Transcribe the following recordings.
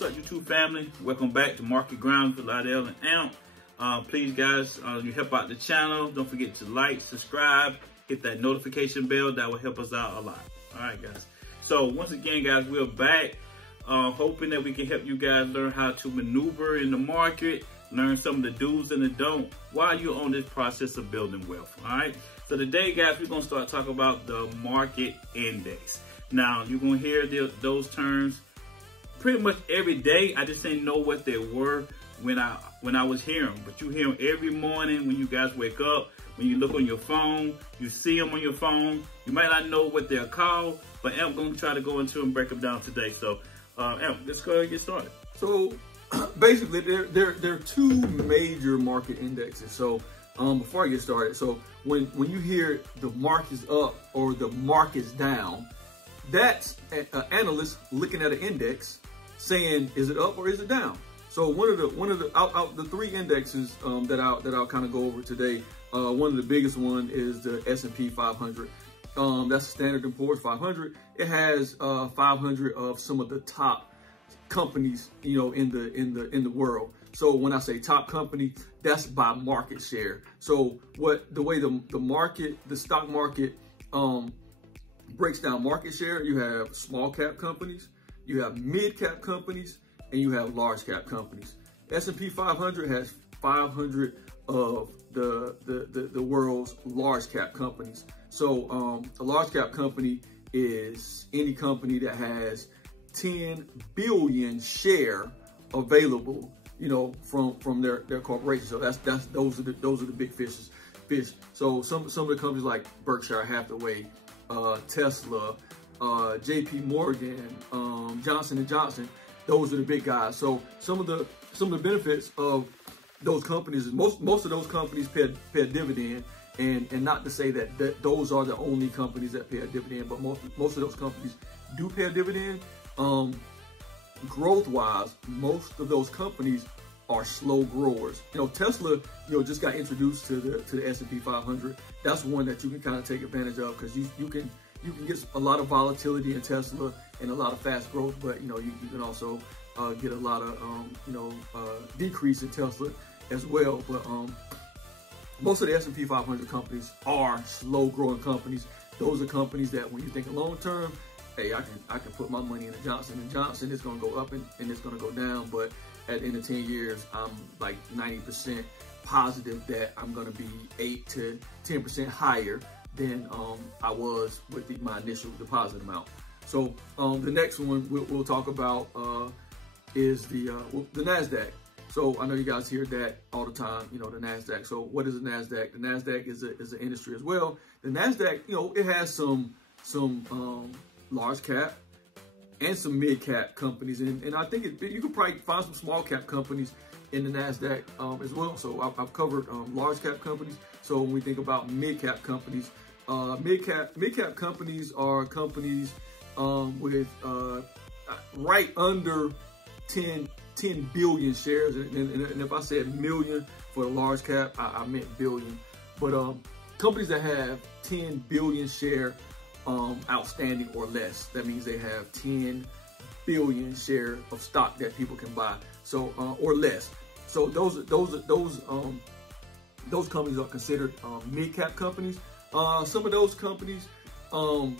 What's up, YouTube family? Welcome back to Market Grounds with Lydell and Amp. Please, guys, you help out the channel. Don't forget to like, subscribe, hit that notification bell. That will help us out a lot. All right, guys. So once again, guys, we're back, hoping that we can help you guys learn how to maneuver in the market, learn some of the do's and the don'ts while you're on this process of building wealth. All right. So today, guys, we're gonna start talking about the market index. Now, you're gonna hear those terms pretty much every day. I just didn't know what they were when I was hearing them, but you hear them every morning when you guys wake up. When you look on your phone, you see them on your phone. You might not know what they're called, but I'm gonna try to go into and break them down today. So, let's go ahead and get started. So, basically, there are two major market indexes. So, before I get started, so when you hear the market's up or the market's down, that's an analyst looking at an index saying, is it up or is it down? So one of the three indexes that I'll kind of go over today. One of the biggest one is the S&P 500. That's Standard & Poor's 500. It has 500 of some of the top companies, you know, in the world. So when I say top company, that's by market share. So the way the stock market breaks down market share, you have small cap companies, you have mid cap companies, and you have large cap companies. S&P 500 has 500 of the world's large cap companies. So a large cap company is any company that has 10 billion share available, you know, from their corporation. So those are the big fish. So some of the companies like Berkshire Hathaway, Tesla, JP Morgan, Johnson & Johnson, those are the big guys. So some of the benefits of those companies is most of those companies pay a dividend, and not to say that those are the only companies that pay a dividend, but most of those companies do pay a dividend. Growth wise, most of those companies are slow growers. You know, Tesla, you know, just got introduced to the S&P 500. That's one that you can kind of take advantage of, because you can get a lot of volatility in Tesla and a lot of fast growth, but you know, you can also get a lot of decrease in Tesla as well. But most of the S&P 500 companies are slow growing companies. Those are companies that when you think long term, hey, I can put my money in a Johnson & Johnson. It's going to go up and it's going to go down, but at the end of 10 years, I'm like 90% positive that I'm going to be 8 to 10% higher than I was with my initial deposit amount. So the next one we'll talk about is the Nasdaq. So I know you guys hear that all the time, you know, the Nasdaq. So what is the Nasdaq? The Nasdaq is an industry as well. The Nasdaq, you know, it has some large cap and some mid cap companies, and I think you could probably find some small cap companies in the Nasdaq as well. So I've covered large cap companies. So when we think about mid cap companies, mid cap companies are companies with right under 10 billion shares, and if I said million for the large cap, I meant billion. But companies that have 10 billion share outstanding or less, that means they have 10 billion share of stock that people can buy, so or less. So those companies are considered mid-cap companies. Some of those companies, from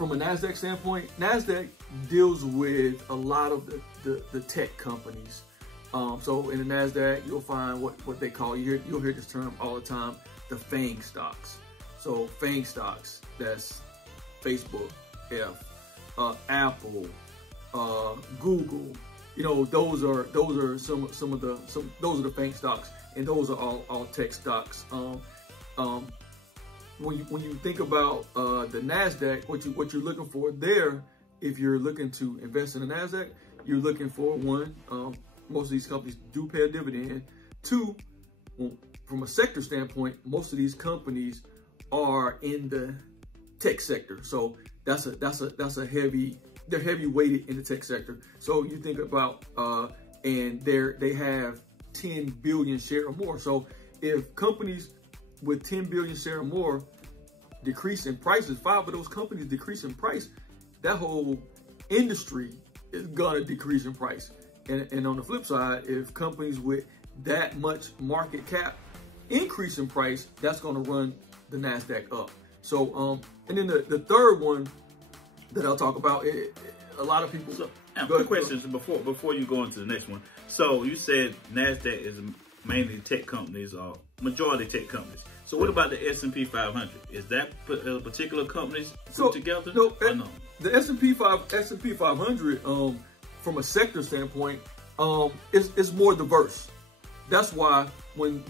a Nasdaq standpoint, Nasdaq deals with a lot of the tech companies. So in the Nasdaq, you'll find what they call, you'll hear this term all the time, the FANG stocks. So FANG stocks, that's Facebook, Apple, Google. You know, those are some of the FANG stocks, and those are all tech stocks. When you think about the Nasdaq, what you're looking for there, if you're looking to invest in the Nasdaq, you're looking for one, most of these companies do pay a dividend. Two, from a sector standpoint, most of these companies are in the tech sector, so that's a heavy. They're heavy weighted in the tech sector. So you think about and they have 10 billion share or more. So if companies with 10 billion share or more decrease in prices, 5 of those companies decrease in price, that whole industry it's gonna decrease in price. And on the flip side, if companies with that much market cap increase in price, that's gonna run the Nasdaq up. So, and then the third one that I'll talk about, a lot of people. So, quick questions before you go into the next one. So you said Nasdaq is mainly tech companies, or majority tech companies. So what about the S&P 500? Is that particular companies put together? No, the S&P 500, from a sector standpoint, is more diverse. That's why when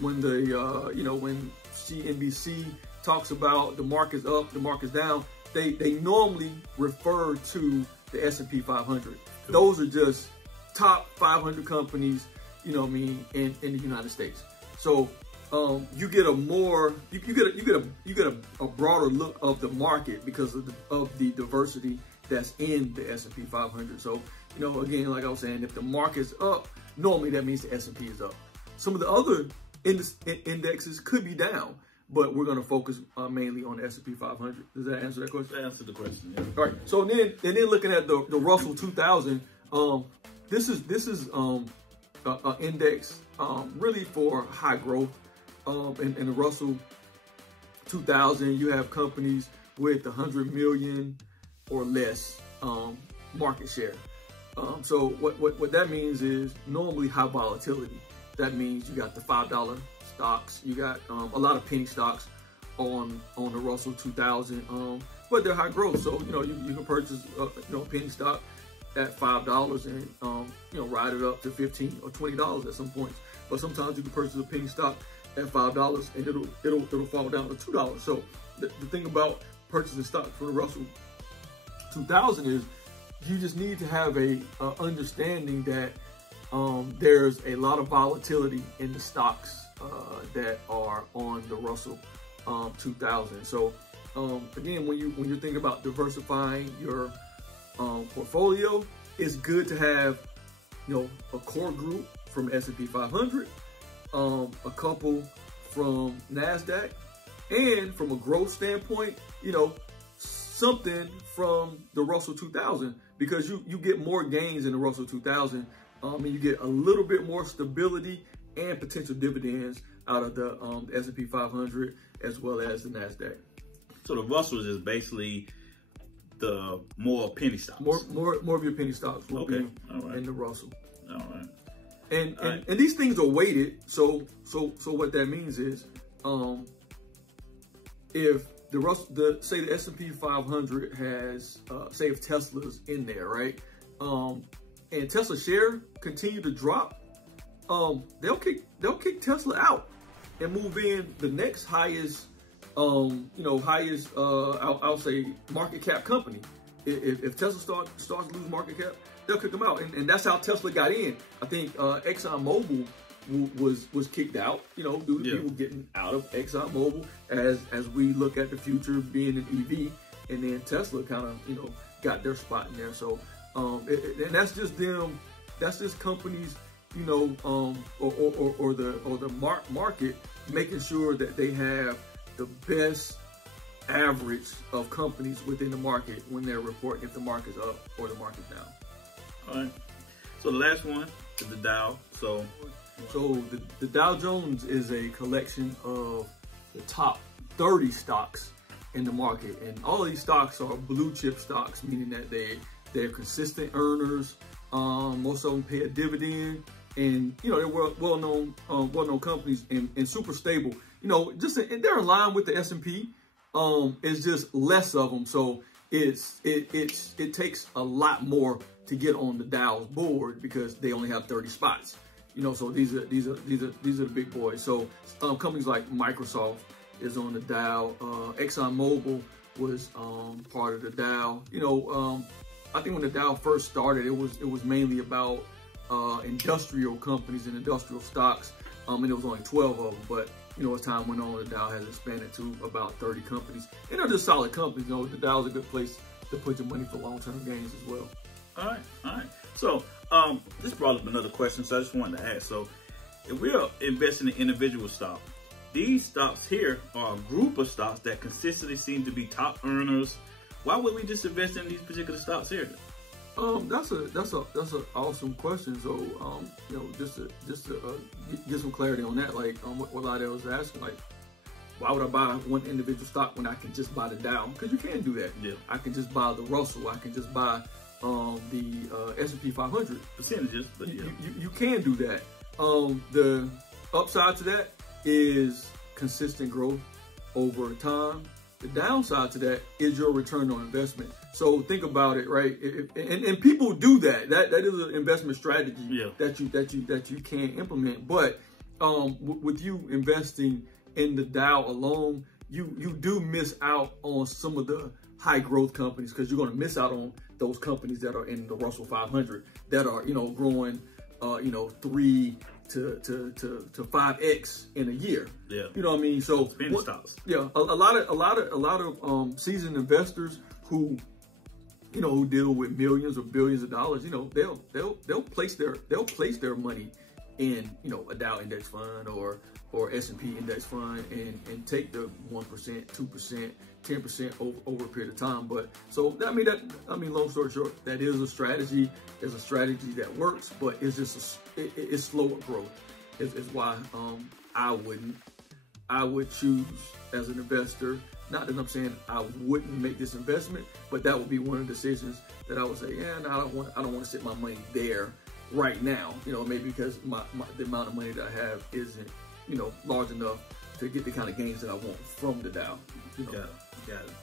CNBC talks about the market's up, the market's down, they normally refer to the S&P 500. Those are just top 500 companies, you know what I mean, in the United States. So you get a more, you get a broader look of the market because of the diversity that's in the S&P 500. So, you know, again, like I was saying, if the market's up, normally that means the S&P is up. Some of the other indexes could be down, but we're going to focus mainly on the S&P 500. Does that answer that question? That answered the question, yeah. All right. So then looking at the Russell 2000, this is an index really for high growth. In the Russell 2000, you have companies with 100 million or less market share. So what that means is normally high volatility. That means you got the $5 stocks, you got a lot of penny stocks on the Russell 2000, but they're high growth. So you know you can purchase a penny stock at $5 and ride it up to $15 or $20 at some points. But sometimes you can purchase a penny stock at $5 and it'll fall down to $2. So the thing about purchasing stock for the Russell 2000 is you just need to have a understanding that there's a lot of volatility in the stocks that are on the Russell 2000. So again, when you're thinking about diversifying your portfolio, it's good to have a core group from S&P 500, a couple from Nasdaq, and from a growth standpoint, something from the Russell 2000, because you get more gains in the Russell 2000, and you get a little bit more stability and potential dividends out of the S&P 500 as well as the Nasdaq. So the Russell is basically the more penny stocks. More of your penny stocks will be in the Russell. All right. And these things are weighted. So what that means is, if the Russell, say the S&P 500 has, say if Tesla's in there, right? And Tesla share continue to drop, they'll kick Tesla out and move in the next highest, I'll say market cap company. If Tesla starts to lose market cap, they'll kick them out, and that's how Tesla got in. I think ExxonMobil was kicked out, due to people getting out of ExxonMobil as we look at the future being an EV, and then Tesla kind of got their spot in there. So and that's just them. That's just companies, or the market making sure that they have the best average of companies within the market when they're reporting if the market's up or the market's down. All right. So the last one is the Dow. So the Dow Jones is a collection of the top 30 stocks in the market, and all of these stocks are blue chip stocks, meaning that they're consistent earners. Most of them pay a dividend, and they're well-known companies and super stable. And they're in line with the S&P. It's just less of them, so it takes a lot more to get on the Dow's board because they only have 30 spots. So these are the big boys. So companies like Microsoft is on the Dow. ExxonMobil was part of the Dow. I think when the Dow first started, it was mainly about industrial companies and industrial stocks, and there was only 12 of them. But as time went on, the Dow has expanded to about 30 companies, and they're just solid companies. The Dow is a good place to put your money for long-term gains as well. All right. So this brought up another question, so I just wanted to ask. So if we're investing in individual stocks, these stocks here are a group of stocks that consistently seem to be top earners. Why would we just invest in these particular stocks here? That's an awesome question. So, you know, just to get some clarity on that, like what Lydell was asking, like, why would I buy one individual stock when I can just buy the Dow? Because you can do that. Yeah. I can just buy the Russell. I can just buy the S&P 500 percentages. But yeah, you can do that. The upside to that is consistent growth over time. The downside to that is your return on investment. So think about it, right? And people do that. That is an investment strategy that you can implement. But with you investing in the Dow alone, you do miss out on some of the high growth companies, because you're going to miss out on those companies that are in the Russell 500 that are, you know, growing 3 to 5x in a year. Yeah. You know what I mean? So stocks. Yeah, a lot of seasoned investors who, you know, who deal with millions or billions of dollars, you know, they'll place their money in, you know, a Dow index fund or S&P index fund and take the 1%, 2%, 10% over a period of time. But so I mean, long story short, that is a strategy. It's a strategy that works, but it's just it's slower growth. Is why I would choose as an investor. Not that I'm saying I wouldn't make this investment, but that would be one of the decisions that I would say, yeah, no, I don't want to sit my money there right now. You know, maybe because the amount of money that I have isn't, you know, large enough to get the kind of gains that I want from the Dow. You know? Got it.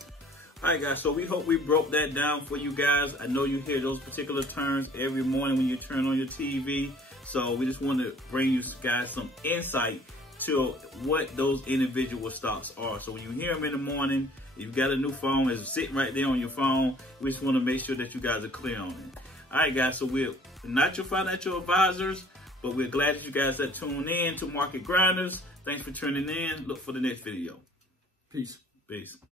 All right, guys. So we hope we broke that down for you guys. I know you hear those particular terms every morning when you turn on your TV. So we just want to bring you guys some insight to what those individual stocks are. So when you hear them in the morning, you've got a new phone, it's sitting right there on your phone. We just want to make sure that you guys are clear on it. All right, guys. So we're not your financial advisors, but we're glad that you guys have tuned in to Market Grinders. Thanks for tuning in. Look for the next video. Peace. Peace.